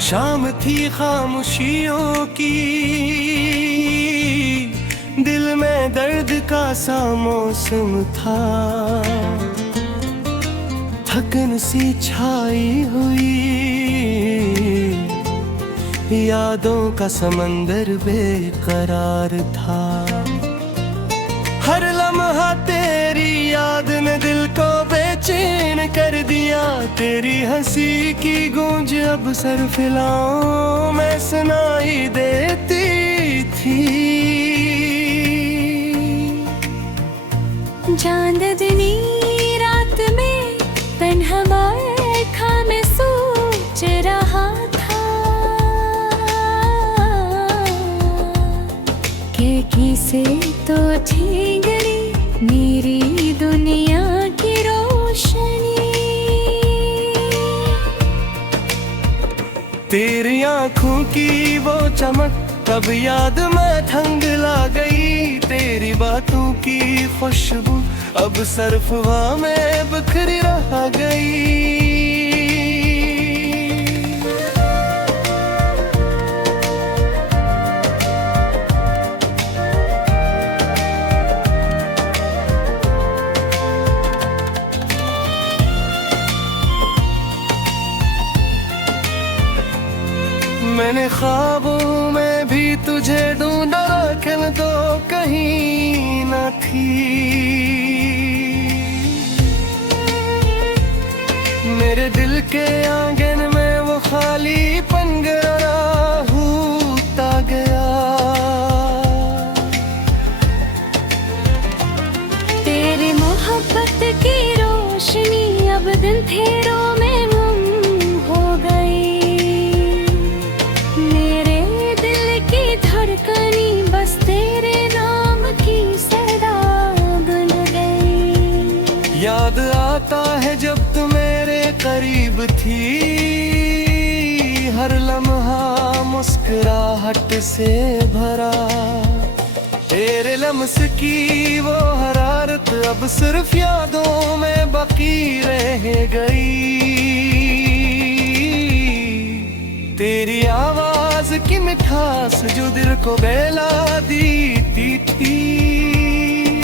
शाम थी खामोशियों की, दिल में दर्द का सा मौसम था। थकन सी छाई हुई, यादों का समंदर बेकरार था। हर लम्हा तेरी याद ने दिल को बेचैन कर दिया। तेरी हंसी की गूंज अब सरफिलाओं में सुनाई देती थी। चांदनी रात में तन्हा बैठा मैं सोच रहा था कि किसे तो छीगड़ी मेरी दुनिया की रोशनी। तेरी आँखों की वो चमक तब याद में ठंड ला गई। तेरी बातों की खुशबू अब सरफवा में बिखरी रह गई। मैंने ख्वाबों में भी तुझे ढूंढा, लेकिन तो कहीं न थी। मेरे दिल के आंगन में वो खाली पंगरा होता गया। तेरी मोहब्बत की रोशनी अब दिन फेरों में गुम हो गई। मेरे दिल की धड़कनी बस तेरे नाम की सदा बन गई। याद आता है जब तू मेरे करीब थी, हर लम्हा मुस्कुराहट से भरा। तेरे लम्स की वो हरारत अब सिर्फ यादों में बाकी रह गई। तेरी आवाज की मिठास जो दिल को बहला देती थी,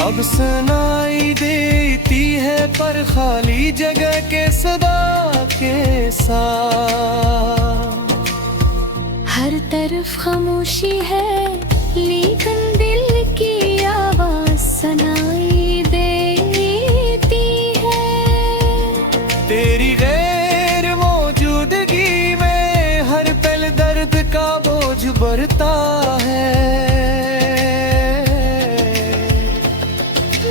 अब सुनाई देती है पर खाली जगह के सदा के साथ। हर तरफ खामोशी है लेकिन दिल की आवाज सुनाई देती है। तेरी गैर मौजूदगी में हर पल दर्द का बोझ बढ़ता है।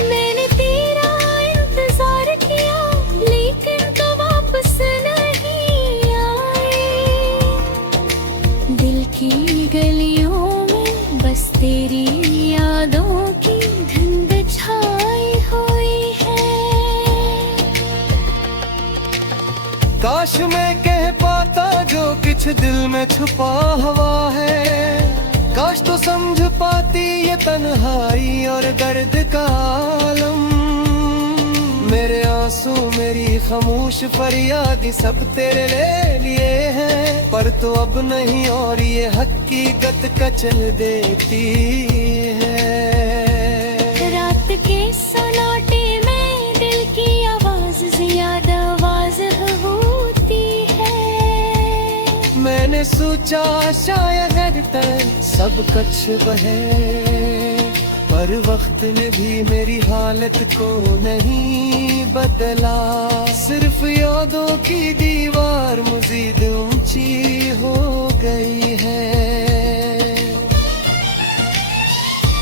मैंने तेरा इंतजार किया लेकिन तो वापस नहीं आए। दिल की गलियों में बस तेरी यादों की धुंध छाई हुई है। काश मैं कह पाता जो कुछ दिल में छुपा हुआ है। काश तो समझ पाती ये तन्हाई और दर्द का आलम। मेरे आंसू मेरी खामोश फरियाद सब तेरे लिए हैं, पर तो अब नहीं और ये हकीकत कचल देती है। रात के सन्नाटे में दिल की आवाज ज्यादा आवाज होती है। मैंने सोचा शायद तक सब कुछ बहे, पर वक्त ने भी मेरी हालत को नहीं बदला। सिर्फ यादों की दीवार मजीद ऊंची हो गई है।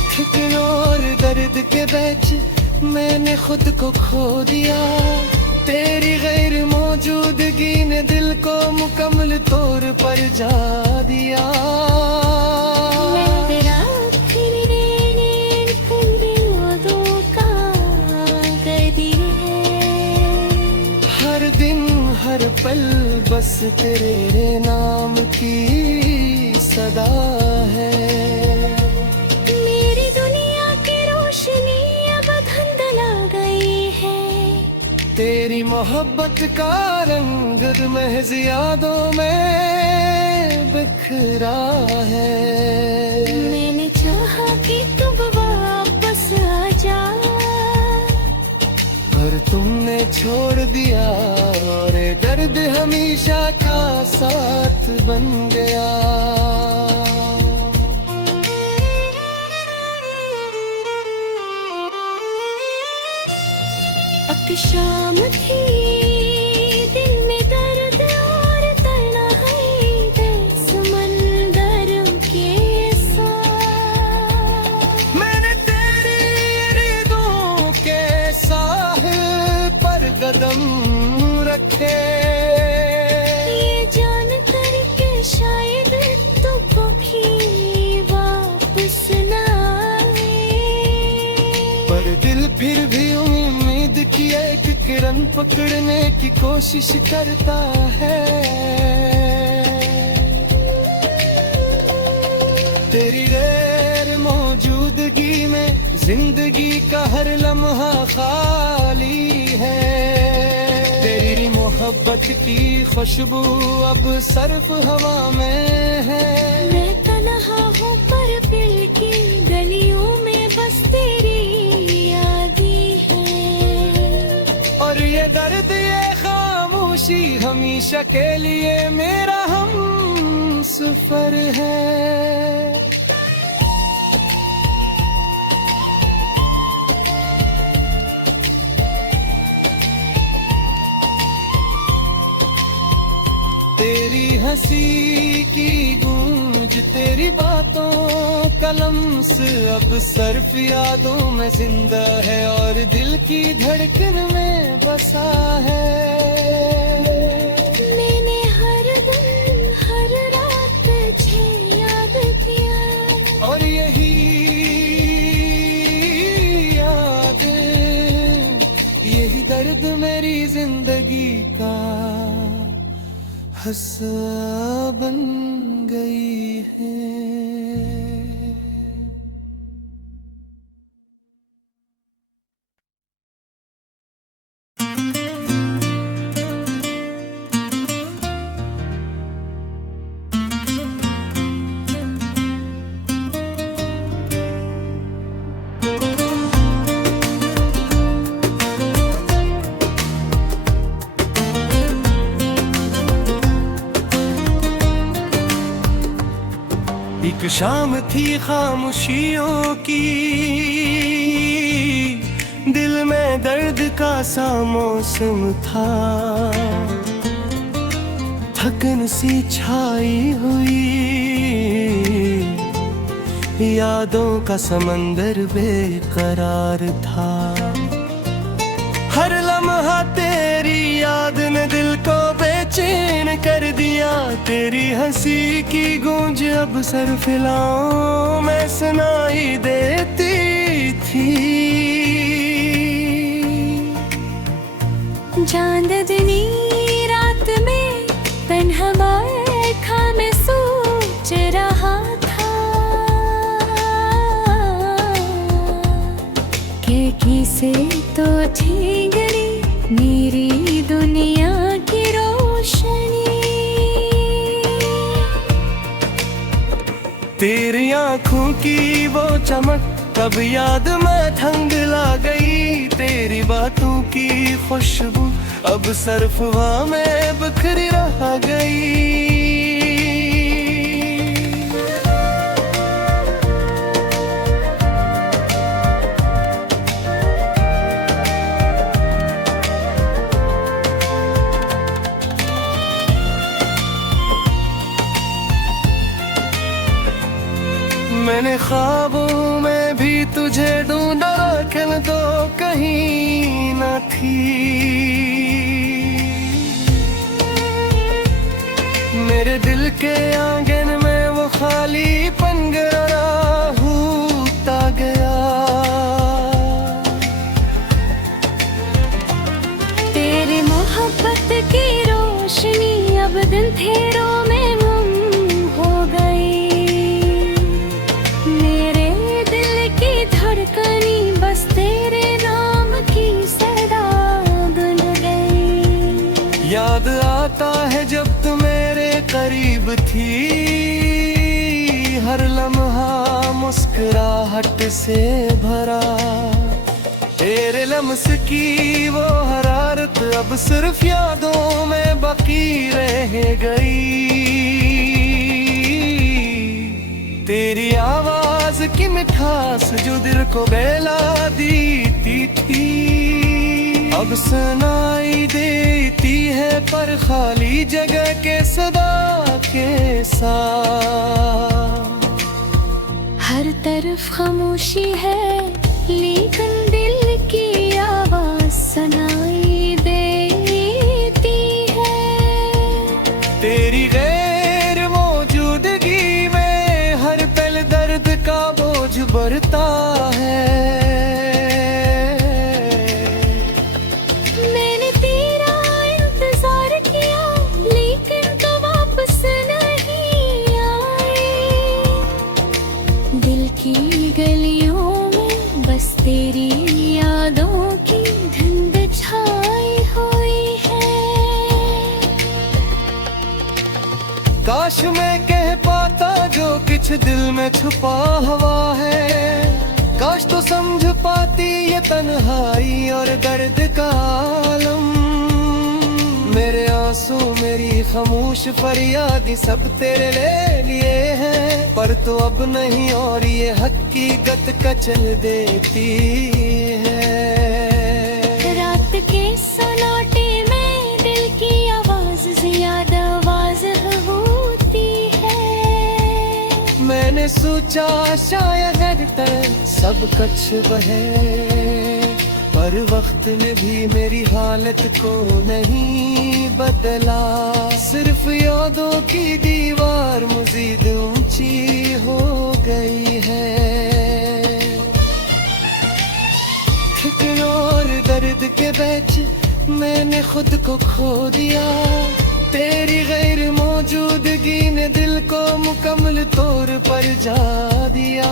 फिक्र और दर्द के बीच मैंने खुद को खो दिया। तेरी गैर मौजूदगी ने दिल को मुकम्मल तौर पर जा दिया। हर दिन हर पल बस तेरे नाम की सदा है। मेरी दुनिया की रोशनी अब धुंधला गई है। तेरी मोहब्बत का रंग महज यादों में बिखरा है। मैंने चाहा कि तुम वापस आ जा, पर तुमने छोड़ दिया और ये दर्द हमेशा का साथ बन गया। अब शाम थी, दिल में दर्द और तन्हाई है, समंदर के साथ मैंने तेरी रिदों के साहिल पर कदम रखे, ये जान कर के शायद तू कभी वापस न आए। पर दिल फिर भी उम्मीद की एक किरण पकड़ने की कोशिश करता है। तेरी गैर मौजूदगी में जिंदगी का हर लम्हा खाली है। तेरी मोहब्बत की खुशबू अब सिर्फ हवा में है। मैं तन्हा हूँ पर दिल की गलियों में बस तेरी यादें हैं। और ये दर्द ये खामोशी हमेशा के लिए मेरा हम सफर है। तेरी हंसी की गूंज, तेरी बातों का लम्स अब सिर्फ यादों में जिंदा है और दिल की धड़कन में बसा है। मैंने हर दिन हर रात तुझे याद किया, और यही याद, यही दर्द मेरी जिंदगी का हंसा बन गई है। एक शाम थी खामोशियों की, दिल में दर्द का सा मौसम था। थकन सी छाई हुई, यादों का समंदर बेकरार था। हर लम्हा तेरी याद ने दिल को बेचैन कर दिया। तेरी हंसी की गूंज अब सरफिलाओं में सुनाई देती थी। चांदनी रात में तन्हा बैठा मैं सोच रहा था कि किसे तो ठीक गई मेरी दुनिया की रोशनी। तेरी आँखों की वो चमक तब याद में ठंडला गई। तेरी बातों की खुशबू अब सिर्फ हवा में बिखरी रह गई। मैंने ख्वाबों में भी तुझे ढूंढा, लेकिन तो कहीं न थी। मेरे दिल के आंगन में वो खालीपन गहरा होता गया। तेरी मोहब्बत की रोशनी अब दिन अंधेरों में गुम हो गई। मेरे दिल की धड़कनी बस तेरे नाम की सदा बन गई। याद आता है जब तू मेरे करीब थी, हर लम्हा मुस्कुराहट से भरा। तेरे लम्स की वो हरारत अब सिर्फ यादों में बाकी रह गई। तेरी आवाज की मिठास जो दिल को बहला देती थी, अब सुनाई देती है पर खाली जगह के सदा के साथ। हर तरफ खामोशी है लेकिन दिल की आवाज सुनाई देती है। तेरी गैर मौजूदगी में हर पल दर्द का बोझ बढ़ता है। मैंने तेरा इंतजार किया लेकिन तो वापस नहीं आए। दिल की गलियों में बस तेरी यादों की धुंध छाई हुई है। काश मैं कह पाता जो कुछ दिल में छुपा हुआ है। काश तो समझ पाती ये तन्हाई और दर्द का आलम। मेरे आंसू मेरी खामोश फरियादी सब तेरे लिए है, पर तो अब नहीं और ये हकीकत कचल देती है। रात के सन्नाटे में दिल की आवाज ज्यादा वाज़ेह होती है। मैंने सोचा शायद सब कुछ बहे, पर वक्त ने भी मेरी हालत को नहीं बदला। सिर्फ यादों की दीवार मजीद ऊंची हो गई है। फिक्र और दर्द के बीच मैंने खुद को खो दिया। तेरी गैर मौजूदगी ने दिल को मुकम्मल तौर पर जा दिया।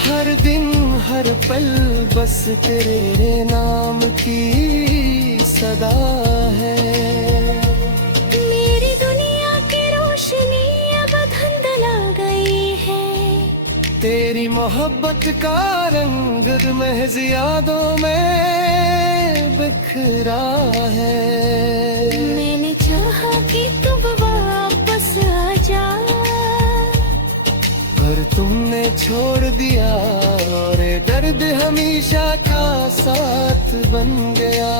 हर दिन हर पल बस तेरे नाम की सदा है। मेरी दुनिया की रोशनी अब धुंधला गई है। तेरी मोहब्बत का रंग महज यादों में बिखरा है। मैंने चाहा कि तुम वापस आ जा, पर तुमने छोड़ दिया और ये दर्द हमेशा का साथ बन गया।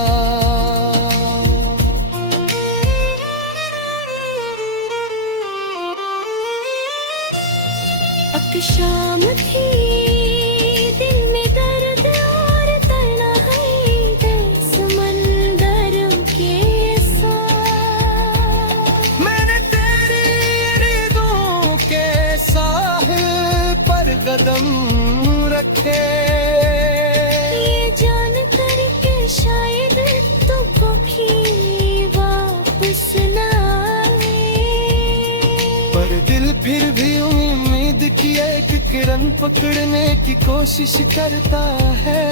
अब शाम थी, दिल में दर्द और तन्हाई है समंदर के साथ। मैंने तेरी रिदों के साहिल पर कदम रखे, ये जान कर के शायद तुमको भी वापस न आए। पर दिल फिर भी उम्मीद की एक किरण पकड़ने की कोशिश करता है।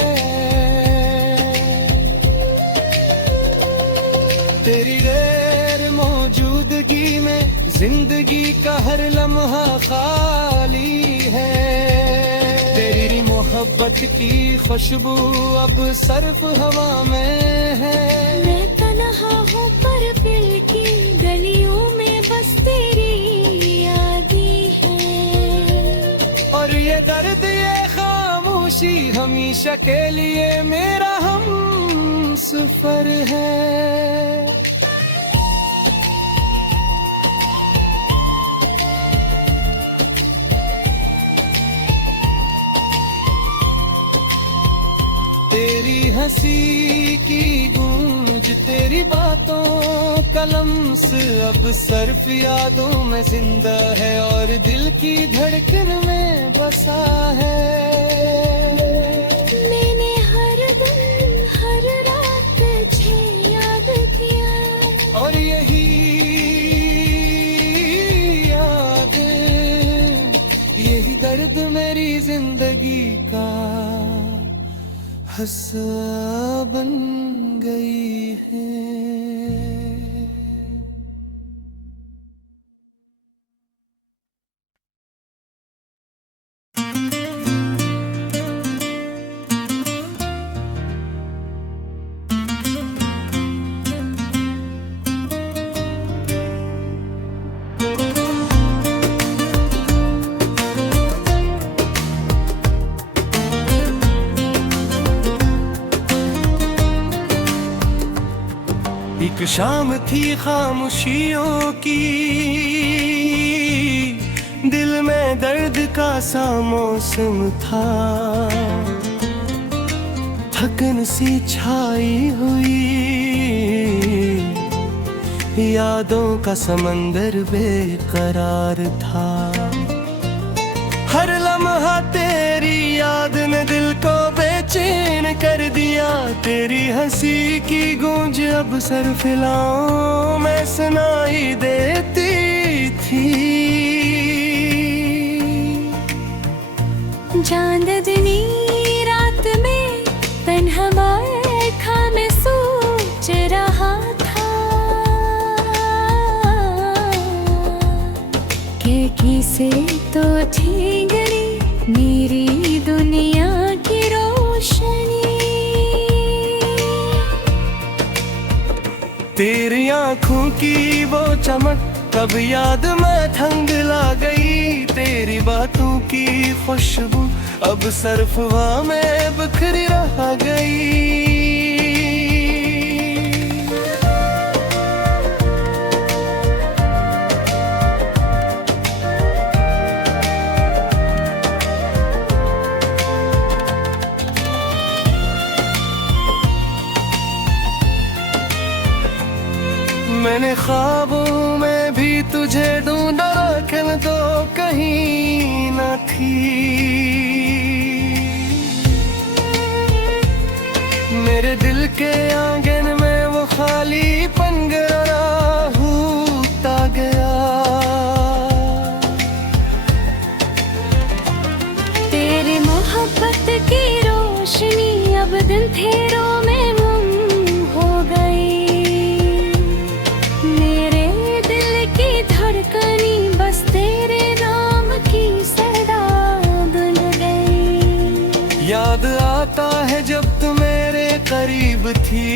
तेरी गैर मौजूदगी में जिंदगी का हर लम्हा खाली है। तेरी मोहब्बत की खुशबू अब सिर्फ हवा में है। मैं तन्हा हूँ पर दिल की गलियों में बस तेरी यादें हैं। और ये दर्द ये खामोशी हमेशा के लिए मेरा हम सफर है। तेरी हंसी की गूंज तेरी बातों का लम्स अब सिर्फ यादों में जिंदा है और दिल की धड़कन में बसा है। मैंने हर दिन हर रात तुझे याद किया और यही याद यही दर्द मेरी जिंदगी का हंसा बन गई है। एक शाम थी खामोशियों की, दिल में दर्द का सा मौसम था। थकन सी छाई हुई, यादों का समंदर बेकरार था। हर लम्हा तेरी याद ने दिल को बेचैन कर दिया। तेरी हंसी की गूंज अब सरफिलाओं में सुनाई देती थी। चांदनी रात में तन्हा बैठा मैं सोच रहा था कि किसे तो ठीक गई मेरी दुनिया की रोशनी। तेरी आँखों की वो चमक कब याद में ठंडला गई। तेरी बातों की खुशबू अब सरफवा में बिखरी रह गई। मैंने ख्वाबों में भी तुझे ढूंढा, लेकिन तो कहीं न थी। मेरे दिल के आंगन में वो खालीपन गहरा होता गया। तेरी मोहब्बत की रोशनी अब दिन अंधेरों में गुम हो गई। मेरे दिल की धड़कनी बस तेरे नाम की सदा बन गई। याद आता है जब तू मेरे करीब थी,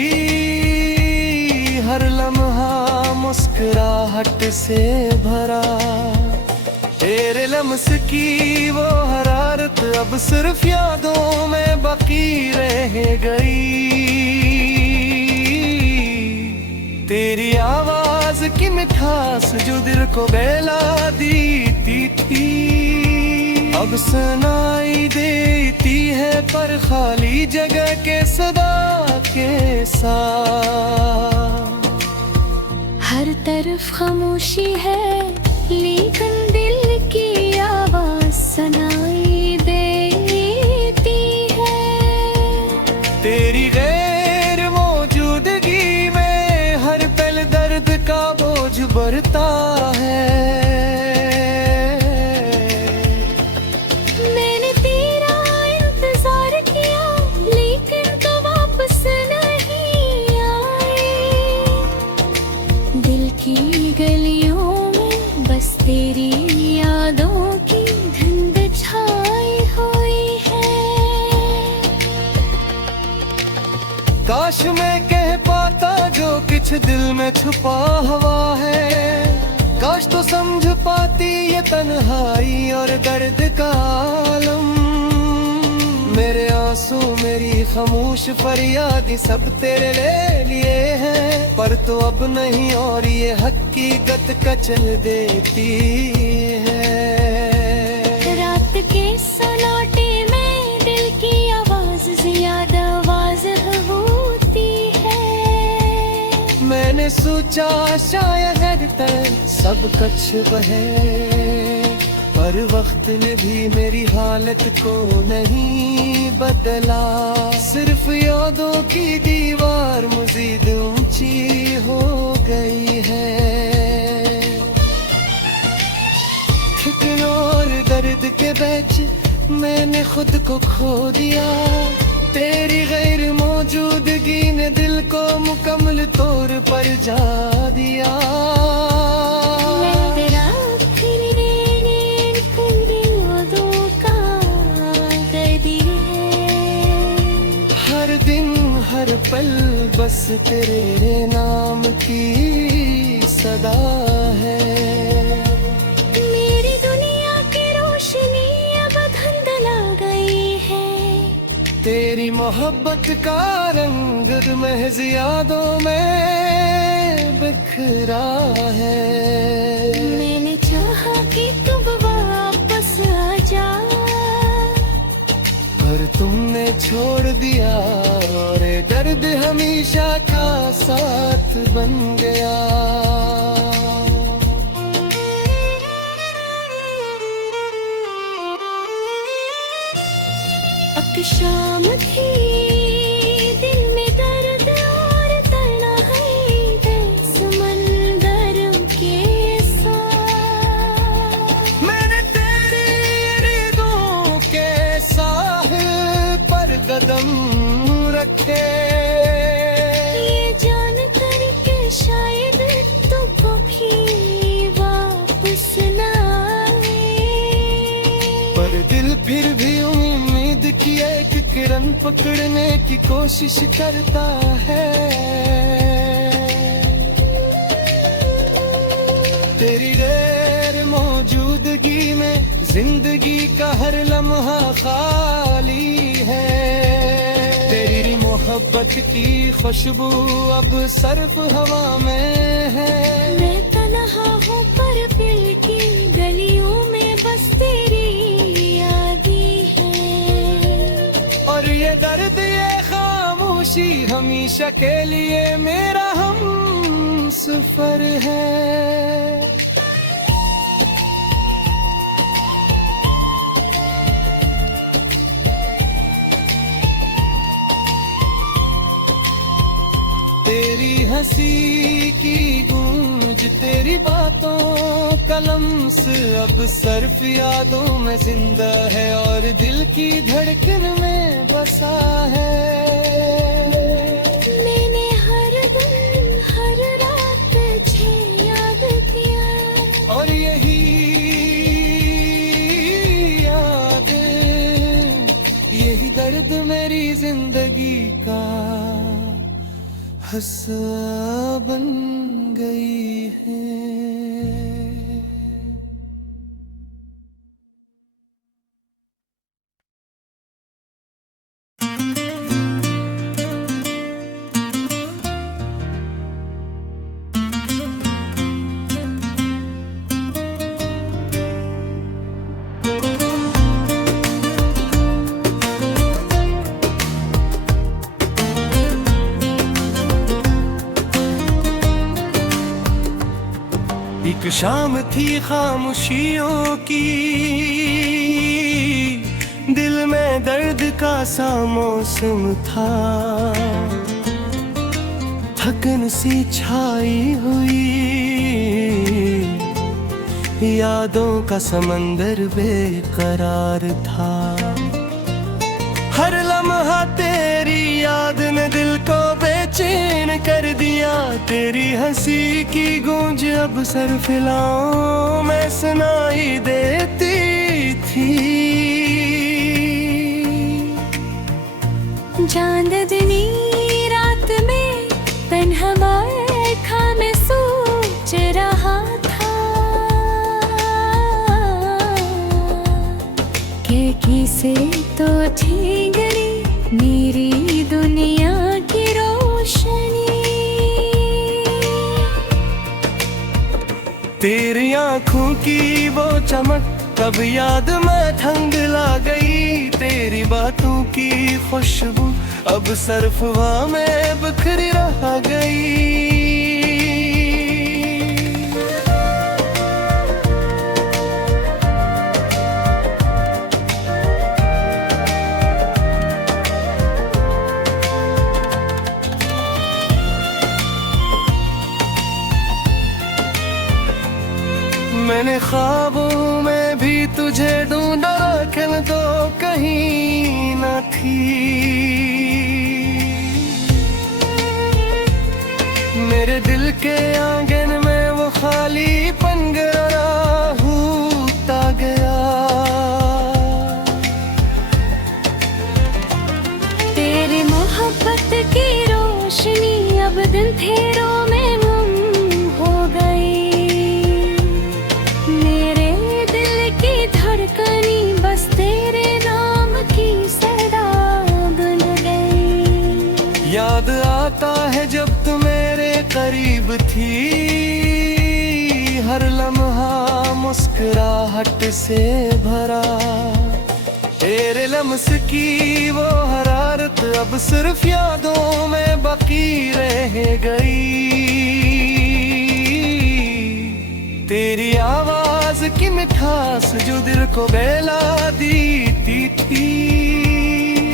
हर लम्हा मुस्कुराहट से भरा। तेरे लम्स की वो हरारत अब सिर्फ यादों में बाकी रह गई। तेरी आवाज की मिठास जो दिल को बहला देती थी, अब सुनाई देती है पर खाली जगह के सदा के साथ। हर तरफ खामोशी है लेकिन दिल की आवाज सुनाई देती है। तेरी गैर मौजूदगी में हर पल दर्द का बोझ बढ़ता है। मैंने तेरा इंतजार किया लेकिन तो वापस नहीं आए। दिल की गलियों में बस तेरी यादों की धुंध छाई हुई है। काश मैं कह पाता जो कुछ दिल में छुपा हुआ है। काश तो समझ पाती ये तन्हाई और दर्द का आलम। मेरे आंसू मेरी खामोश फरियाद सब तेरे लिए हैं, पर तो अब नहीं और ये हकीकत कचल देती है। रात के सन्नाटे में दिल की आवाज ज्यादा वाज़ेह होती है। मैंने सोचा शायद तक सब कुछ बहे, पर वक्त ने भी मेरी हालत को नहीं बदला। सिर्फ यादों की दीवार मजीद ऊंची हो गई है। फिक्र और दर्द के बीच मैंने खुद को खो दिया। तेरी गैर मौजूदगी ने दिल को मुकम्मल तौर पर जा दिया। मैं तेरा फिर दिलों का दर्दी है। हर दिन हर पल बस तेरे नाम की सदा है। मेरी दुनिया की रोशनी अब धुंधला गई है। तेरी मोहब्बत का रंग महज यादों में बिखरा है। मैंने चाहा कि तुम वापस आ जा, पर तुमने छोड़ दिया और ये दर्द हमेशा का साथ बन गया। अब शाम थी, दिल में दर्द और तन्हाई समंदर के साथ। मैंने तेरी रिदों के साहिल पर कदम रखे, ये जान कर के शायद तुमको भी वापस न आए। पर दिल फिर भी उम्मीद की एक किरण पकड़ने की कोशिश करता है। तेरी गैर मौजूदगी में जिंदगी का हर लम्हा खाली है। तेरी मोहब्बत की खुशबू अब सिर्फ हवा में है। मैं तन्हा हूँ पर दिल की गलियों में बस तेरी यादी है। और ये दर्द ये खामोशी हमेशा के लिए मेरा हम सफर है। तेरी हंसी की गूंज तेरी बातों का लम्स अब सिर्फ यादों में जिंदा है और दिल की धड़कन में बसा है। मैंने हर दिन हर रात तुझे याद किया, और यही याद यही दर्द मेरी जिंदगी का हंसा बन गई है। एक शाम थी खामोशियों की, दिल में दर्द का सा मौसम था। थकन सी छाई हुई, यादों का समंदर बेकरार था। हर लम्हा तेरी याद ने दिल को बेचैन कर दिया। तेरी हंसी की गूंज अब सर फिलाओं में सुनाई देती थी। चांदनी रात में तन्हा बैठा मैं सोच रहा था कि किसे तो ठीक गई मेरी दुनिया की रोशनी। तेरी आंखों की वो चमक कब याद में ठंड ला गई। तेरी बातों की खुशबू अब सिर्फ हवा में बिखरी रह गई। मैंने ख्वाबों में भी तुझे ढूंढा, लेकिन तो कहीं न थी। थी। मेरे दिल के आंगन में वो खालीपन गरा होता गया। तेरी मोहब्बत की रोशनी अब अंधेरों में गुम हो गई। मेरे दिल की धड़कनी बस तेरे नाम की सदा बन गई। याद आता है जब तू मेरे करीब थी, हर लम्हा मुस्कुराहट से भरा। तेरे लम्स की वो हरारत अब सिर्फ यादों में बाकी रह गई। तेरी आवाज की मिठास जो दिल को बहला देती थी,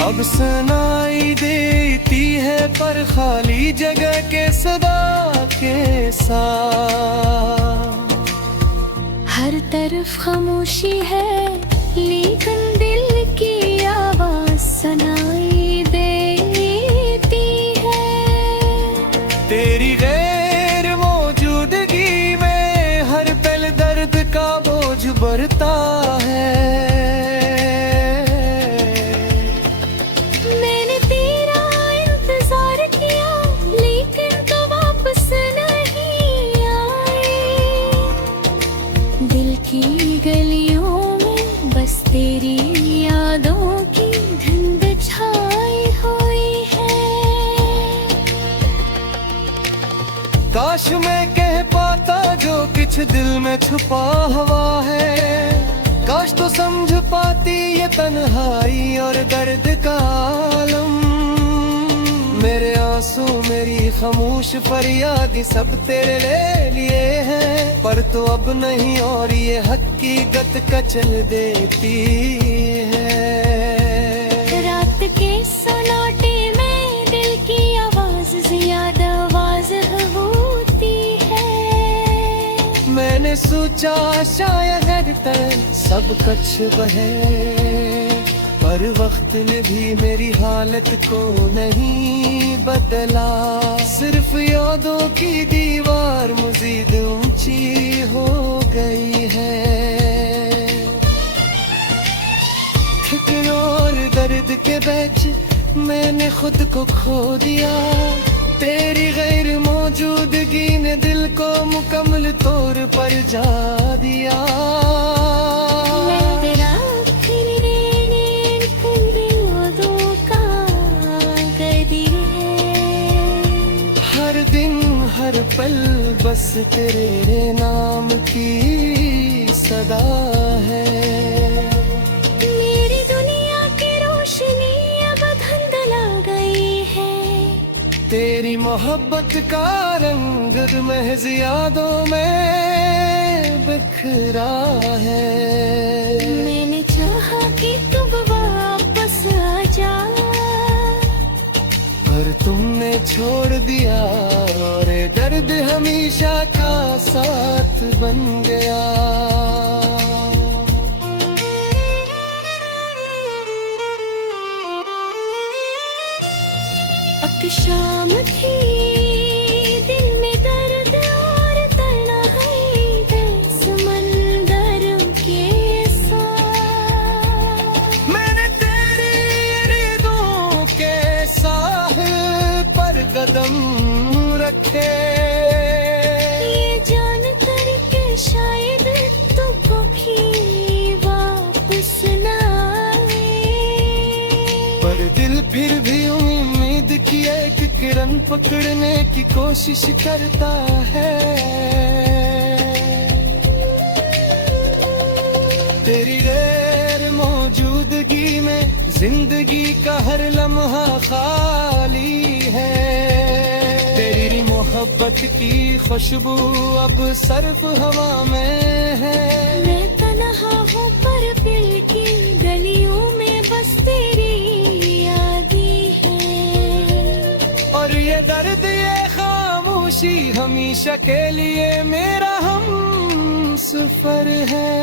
अब सुनाई देती है पर खाली जगह के सदा के साथ। हर तरफ खामोशी है लेकिन दिल की आवाज सुनाई देती है। तेरी गैर मौजूदगी में हर पल दर्द का बोझ बढ़ता है। मैंने तेरा इंतजार किया लेकिन तो वापस नहीं आए। दिल की गलियों में बस तेरी यादों की धुंध छाई हुई है। काश मैं कह पाता जो कुछ दिल में छुपा हुआ है। काश तो समझ पाती ये तन्हाई और दर्द का आलम। मेरे आंसू मेरी खामोश फरियाद सब तेरे लिए हैं, पर तो अब नहीं और ये हकीकत कचल देती है। रात के सन्नाटे में दिल की आवाज ज्यादा आवाज होती है। मैंने सोचा शायद सब कुछ बहे, पर वक्त ने भी मेरी हालत को नहीं बदला। सिर्फ यादों की दीवार मजीद ऊंची हो गई है। फिक्र और दर्द के बीच मैंने खुद को खो दिया। तेरी गैर मौजूदगी ने दिल को मुकम्मल तौर पर जा दिया। मैं तेरा यादों का गदी है। हर दिन हर पल बस तेरे नाम की सदा है। मेरी दुनिया की रोशनी अब धुंधला गई है। तेरी मोहब्बत का रंग महज यादों में बिखरा है। मैंने चाहा कि तुम वापस आ जा, पर तुमने छोड़ दिया और ये दर्द हमेशा का साथ बन गया। अब शाम थी, दिल में दर्द और तन्हाई है समंदर के साथ। मैंने तेरी रिदों के साहिल पर कदम रखे, ये जान कर के शायद तुमको भी वापस न आए। पर दिल फिर भी उम्मीद की एक किरण पकड़ने की कोशिश करता है। तेरी गैर मौजूदगी में जिंदगी का हर लम्हा खाली है। तेरी मोहब्बत की खुशबू अब सिर्फ हवा में है। मैं तन्हा हूँ पर दिल की गलियों में बस तेरी यादी है। और ये दर्द ये खामोशी हमेशा के लिए मेरा हम सफर है।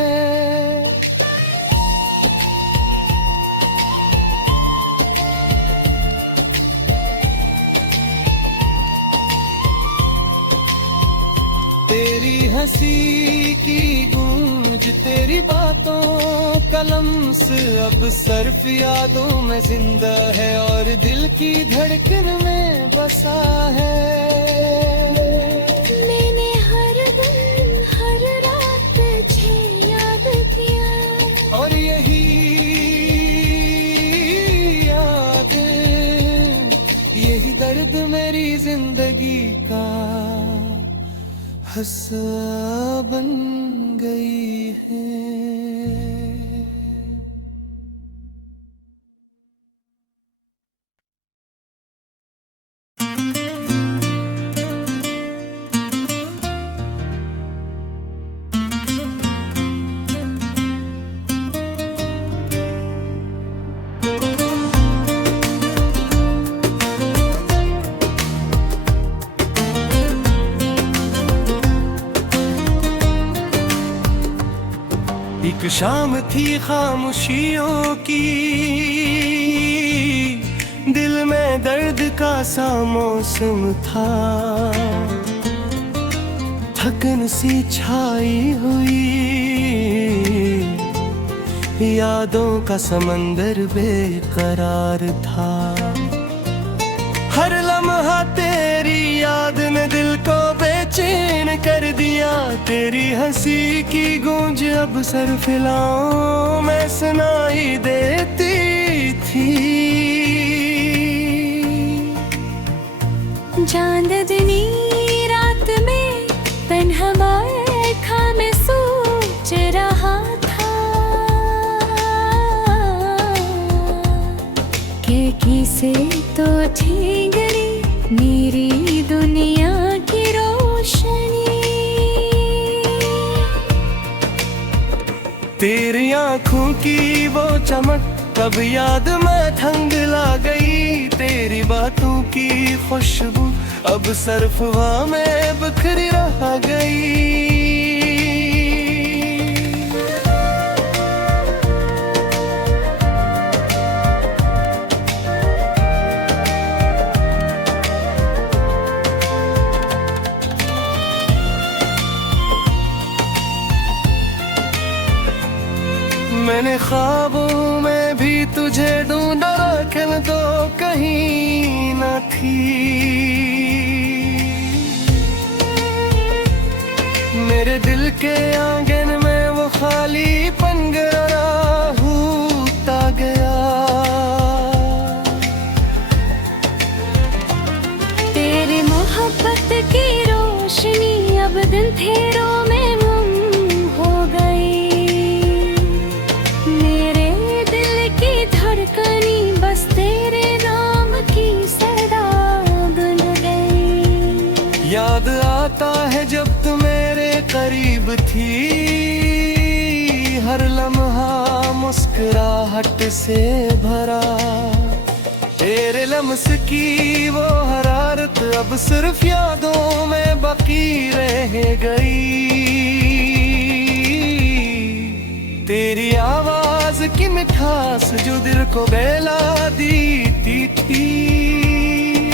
हंसी की गूंज तेरी बातों का लम्स अब सिर्फ यादों में जिंदा है और दिल की धड़कन में बसा है। मैंने हर दिन हर रात तुझे याद किया और यही याद, यही दर्द मेरी जिंदगी का हिस्सा बन गई है। एक शाम थी खामोशियों की, दिल में दर्द का सा मौसम था, थकन सी छाई हुई, यादों का समंदर बेकरार था। हर लम्हा तेरी याद ने दिल को बेचैन कर दिया, तेरी हंसी की गूंज अब सर फिलाओं में सुनाई देती थी। चांदनी रात में तन्हा बैठा मैं सोच रहा था कि किसे तो छीन गई मेरी दुनिया की रोशनी। तेरी आँखों की वो चमक कब याद में ठंडला गई, तेरी बातों की खुशबू अब सिर्फ हवा में बिखरी रह गई। मैंने ख्वाबों में भी तुझे ढूंढा लेकिन तो कहीं न थी। मेरे दिल के आंगन में वो खालीपन गहरा होता गया। तेरी मोहब्बत की रोशनी अब दिन अंधेरों में गुम हो गई। मेरे दिल की धड़कनी बस तेरे नाम की सदा बन गई। याद आता है जब तू मेरे करीब थी, हर लम्हा मुस्कुराहट से भरा। तेरे लम्स की वो हरारत अब सिर्फ यादों में बाकी रह गई। तेरी आवाज की मिठास जो दिल को बहला देती थी,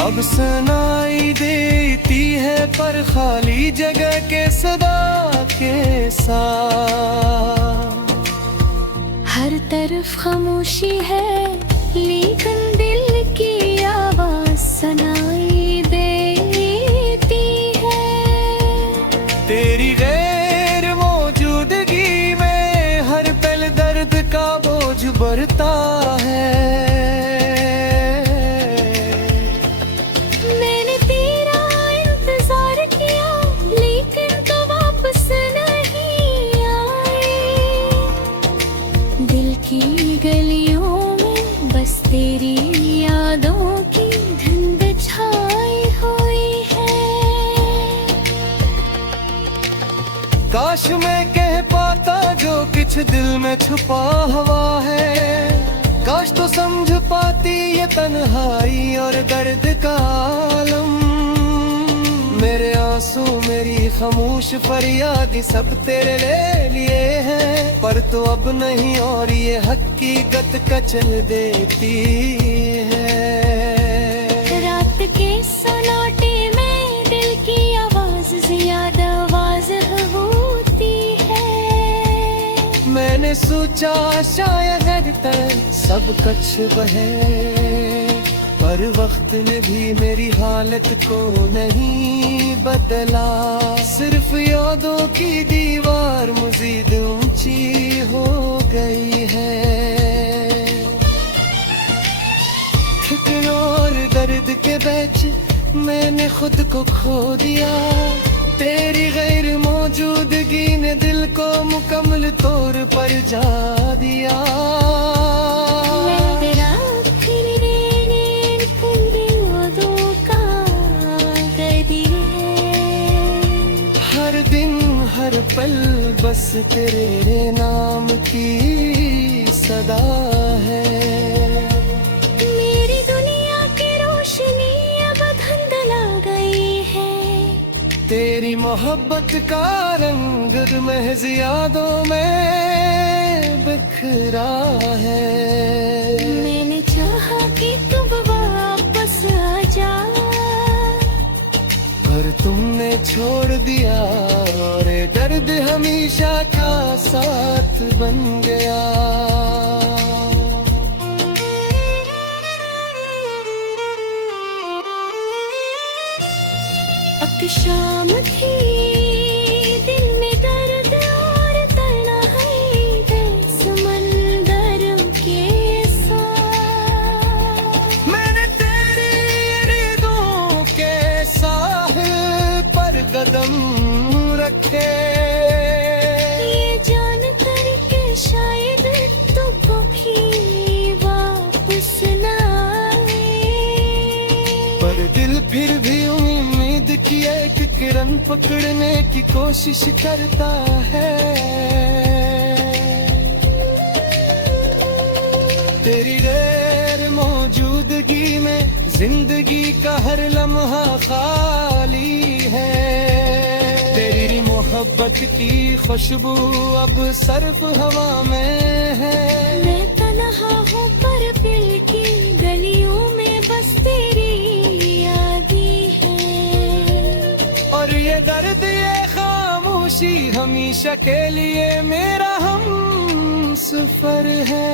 अब सुनाई देती है पर खाली जगह के सदा के साथ। हर तरफ खामोशी है लेकिन दिल की आवाज सुनाई देती है। तेरी गैर मौजूदगी में हर पल दर्द का बोझ बढ़ता है। मैंने तेरा इंतजार किया लेकिन तो वापस नहीं आए। दिल की गलियों में बस तेरी यादों की धुंध छाई हुई है। काश मैं कह पाता जो कुछ दिल में छुपा हुआ है। काश तो समझ पाती ये तन्हाई और दर्द का आलम। मेरे आंसू मेरी खामोश फरियाद सब तेरे लिए है, पर तो अब नहीं और ये हकीकत कचल देती है। रात के सन्नाटे में दिल की आवाज ज्यादा आवाज हो मैंने सोचा शायद सब कुछ बहे, पर वक्त ने भी मेरी हालत को नहीं बदला। सिर्फ यादों की दीवार मजीद ऊंची हो गई है। ठिठुर और दर्द के बीच मैंने खुद को खो दिया। तेरी गैर मौजूदगी ने दिल को मुकम्मल तौर पर जा दिया। हर दिन हर पल बस तेरे नाम की सदा है। मेरी दुनिया की रोशनी अब धुंधला गई है। तेरी मोहब्बत का रंग महज यादों में बिखरा है। मैंने चाहा कि तुम वापस आ जा, पर तुमने छोड़ दिया और दर्द हमेशा का साथ बन गया। अब शाम थी, दिल में दर्द और तन्हाई है समंदर के साथ। मैंने तेरी रिदों के साहिल पर कदम रखे, ये जान कर के शायद तू कभी वापस न आए। पर दिल फिर भी उम्मीद की एक किरण पकड़ने की कोशिश करता है। तेरी गैर मौजूदगी में जिंदगी का हर लम्हा खाली है। तेरी मोहब्बत की खुशबू अब सर्फ हवा में है। मैं तन्हा हूँ पर दिल की गलियों में बस तेरी यादी है। और ये दर्द ये खामोशी हमेशा के लिए मेरा हम सफर है।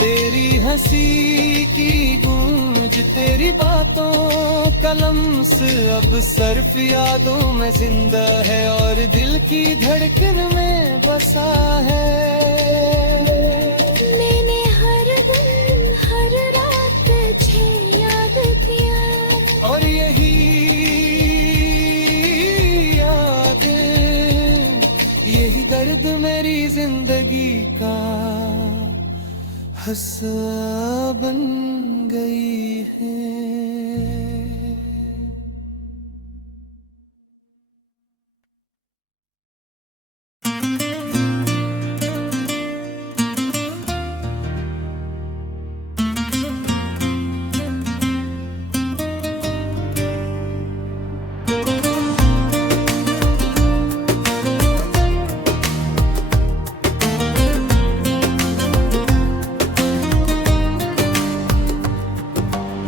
तेरी हंसी की गूंज तेरी बातों का लम्स अब सिर्फ यादों में जिंदा है और दिल की धड़कन में बसा है। मैंने हर दिन हर रात तुझे याद किया, और यही याद यही दर्द मेरी जिंदगी का हंसा बन गई है।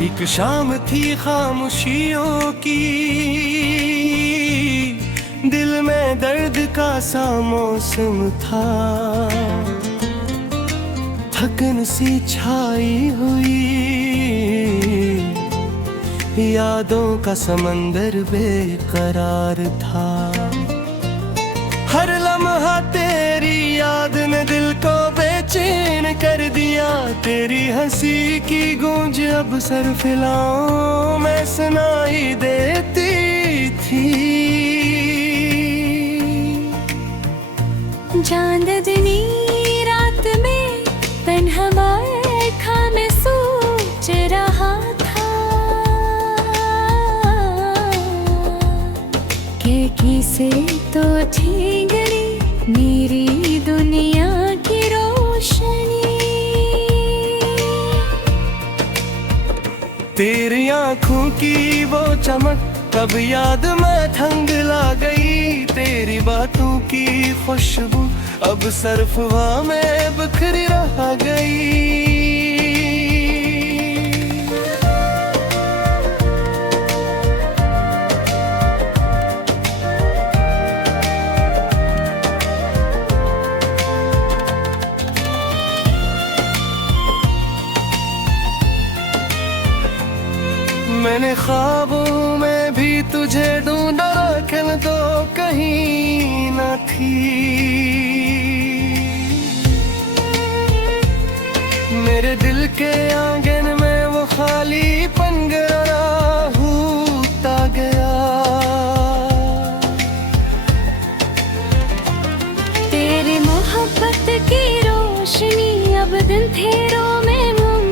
एक शाम थी खामोशियों की, दिल में दर्द का सा मौसम था। थकन सी छाई हुई, यादों का समंदर बेकरार था। हर लम्हा तेरी याद ने दिल को बेचैन कर दिया। तेरी हंसी की गूंज अब सरफिलाओं में सुनाई देती थी। चांदनी रात में तन्हा बैठा मैं सोच रहा था कि किसे तो छीन गई मेरी दुनिया की रोशनी। तेरी आँखों की वो चमक तब याद में ठंडला गई। तेरी बातों की खुशबू अब सरफवा में बिखरी रह गई। ख्वाबों में भी तुझे ढूंढा, लेकिन तो कहीं न थी। मेरे दिल के आंगन में वो खाली पनगरा होता गया। तेरी मोहब्बत की रोशनी अब दिन अंधेरों में गुम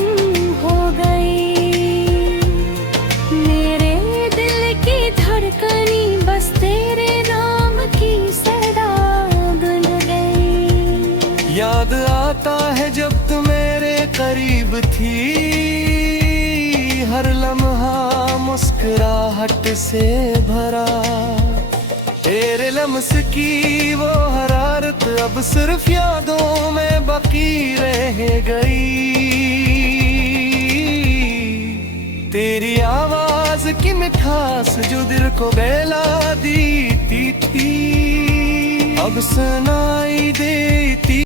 हो गई। मेरे दिल की धड़कनी बस तेरे नाम की सदा बुन गई। याद आता है जब तू मेरे करीब थी, हर लम्हा मुस्कुराहट से भरा। तेरे लम्स की वो हरारत अब सिर्फ यादों में बाकी रह गई। तेरी आवाज की मिठास जो दिल को बहला देती थी, अब सुनाई देती।